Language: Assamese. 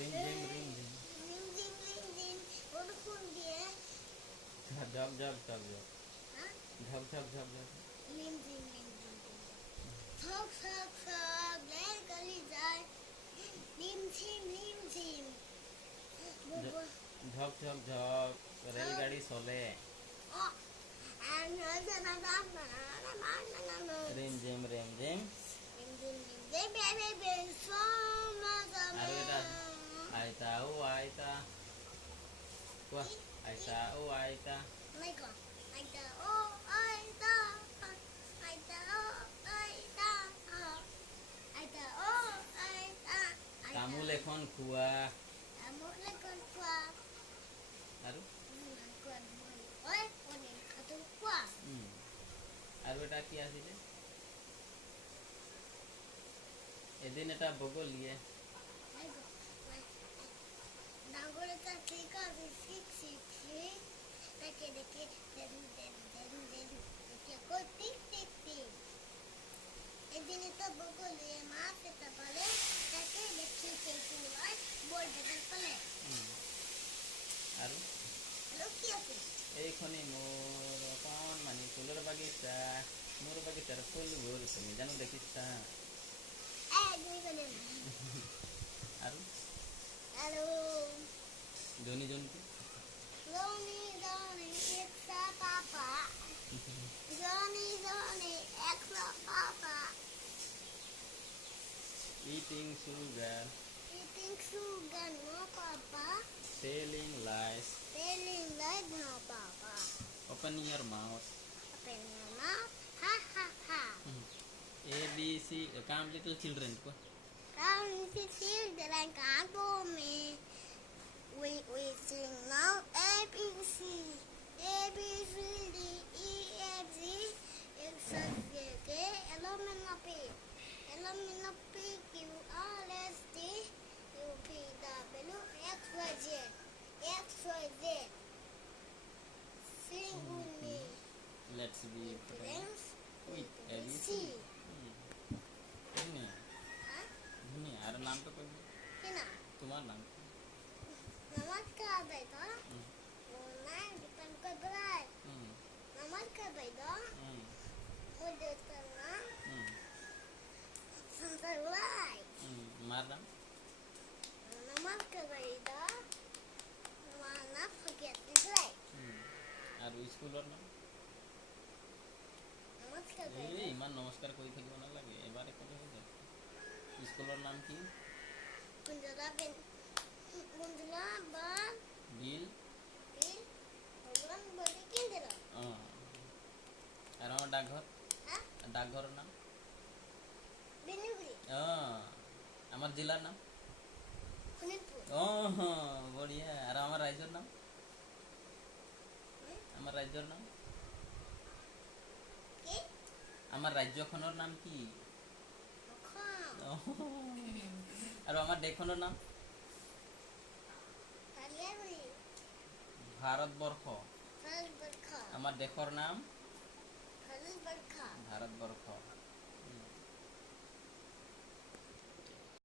রিম ঝিম রিম ঝিম। রিমঝিম রিমঝিম বরষুণ দিয়ে। ঝপ ঝপ ঝপ ঝপ হ্যাঁ, ঝপ ঝপ ঝপ ঝপ। রিমঝিম রিমঝিম ঝপ ঝপ ঝপ রেল গাড়ি যায়। রিমঝিম রিমঝিম ঝপ ঝপ ঝপ রেলগাড়ি চলে। রিম ঝিম রিম ঝিম। আৰু এটা আছে আইতা ও আইতা। কোৱা আইতা ও আইতা। তামোল এখন খোৱা। আৰু আৰু এটা কি আছিলে এদিন এটা বগলীয়ে এদিন এটা বগলে মাছ এটা পালে তাকে দেখি চেকুলাই বল বেগাল পালে আৰু আৰু কি আছে এইখনি মোৰ অকণমানি ফুলৰ বাগিচা। মোৰ বাগিচাৰ ফুলবোৰ তুমি জানো দেখিছা। আৰু আৰু জনী জন্তু জনি জনি একশা papa Johnny Johnny একশা papa eating sugar eating sugar no papa telling lies telling lies no papa open your mouth open your mouth ha ha ha ABC calm little children ko come to children can't go me we sing now ABC A B C D E F G H I J K L M N O P Q R S T U V W X Y Z sing with me let's be friends with ABC ধুনীয়া huh ধুনীয়া আৰু নামটো কৈ দিয়া kina তোমাৰ নাম namaskar bhaiya मैं depend कर रहा है नमस्कार भैया मुझे करना संतराय मार नाम नमस्कार भैया माना forget this right আৰু স্কুলৰ নাম नमस्कार এই भैया ইমান নমস্কাৰ কৰি থাকিব নালাগে এবাৰে ক'লে হৈ যায় স্কুলৰ নাম কি कुंजला बिन বিল भगवान बोले क्यों दे रहा অঁ আৰু আমাৰ ডাকঘৰ हाँ ডাকঘৰৰ নাম बिनुगुरी অঁ আমাৰ জিলাৰ নাম सुनीलपुर অঁ বঢ়িয়া আৰু আমাৰ ৰাজ্যৰ নাম আমাৰ ৰাজ্যৰ নাম के আমাৰ ৰাজ্যখনৰ নাম কি खाम আৰু আমাৰ দেশখনৰ নাম कालियागुरी ভাৰতবৰ্ষ फल बरखा আমাৰ দেশৰ নাম फल बरखा ভাৰতবৰ্ষ